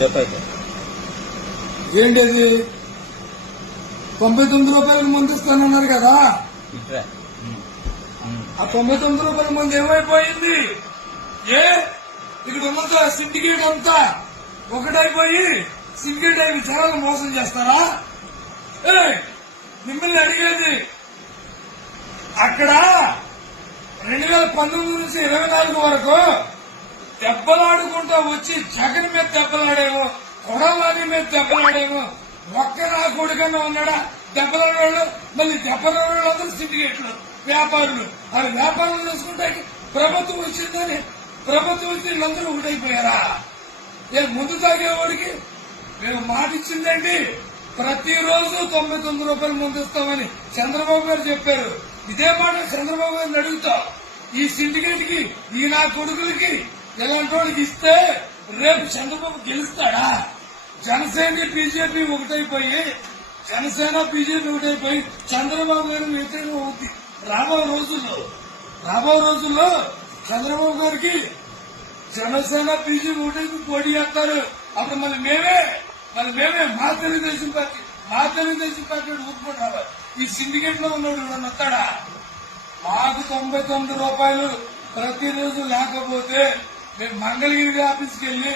చెప్పైతే ఏంటిది? తొంభై తొమ్మిది రూపాయలకు ముందు ఇస్తానన్నారు కదా. ఆ తొంభై తొమ్మిది రూపాయల ముందు ఏమైపోయింది? ఏ? ఇక్కడ ఉన్నంత సిండికేట్ అంతా ఒకటైపోయి సిండికేట్ అయి జనాలు మోసం చేస్తారా? ఏ మిమ్మల్ని అడిగేది అక్కడ రెండు వేల పంతొమ్మిది నుంచి ఇరవై నాలుగు వరకు దెబ్బలాడుకుంటూ వచ్చి జగన్ మీద దెబ్బలాడాను కొడలాని మీద దెబ్బలాడాను ఒక్క నా కొడుకన్నా ఉన్నాడా? దెబ్బలాడేవాళ్ళు? మళ్ళీ దెబ్బలాడే వాళ్ళందరూ సిండికేట్లు వ్యాపారులు. అది వ్యాపారం చేసుకుంటే ప్రభుత్వం వచ్చిందని ప్రభుత్వం వచ్చి వీళ్ళందరూ ఒకటైపోయారా నేను ముందు తాగేవాడికి? మేము మాట ఇచ్చిందండి. ప్రతిరోజు తొంభై తొమ్మిది రూపాయలు ముందుస్తామని చంద్రబాబు గారు చెప్పారు. ఇదే మాట చంద్రబాబు గారిని అడుగుతాం. ఈ సిండికేట్కి ఈ నా కొడుకులకి ఇలాంటి వాళ్ళకి ఇస్తే రేపు చంద్రబాబు గెలుస్తాడా? జనసేన బీజేపీ ఒకటైపోయి జనసేన బీజేపీ ఒకటైపోయి చంద్రబాబు గారి వ్యతిరేకం అవుతుంది రాబో రోజుల్లో రాబో రోజుల్లో చంద్రబాబు గారికి జనసేన బీజేపీ ఒకటైపు పోటీ చేస్తారు. అప్పుడు మళ్ళీ మేమే మళ్ళీ మేమే మా తెలుగుదేశం పార్టీ మా తెలుగుదేశం పార్టీ ఊరుకోండి రావాలి ఈ సిండికేట్లో ఉన్నాడు వస్తాడా? మాకు తొంభై తొమ్మిది రూపాయలు ప్రతిరోజు లేకపోతే నేను మంగళగిరి ఆఫీస్కి వెళ్ళి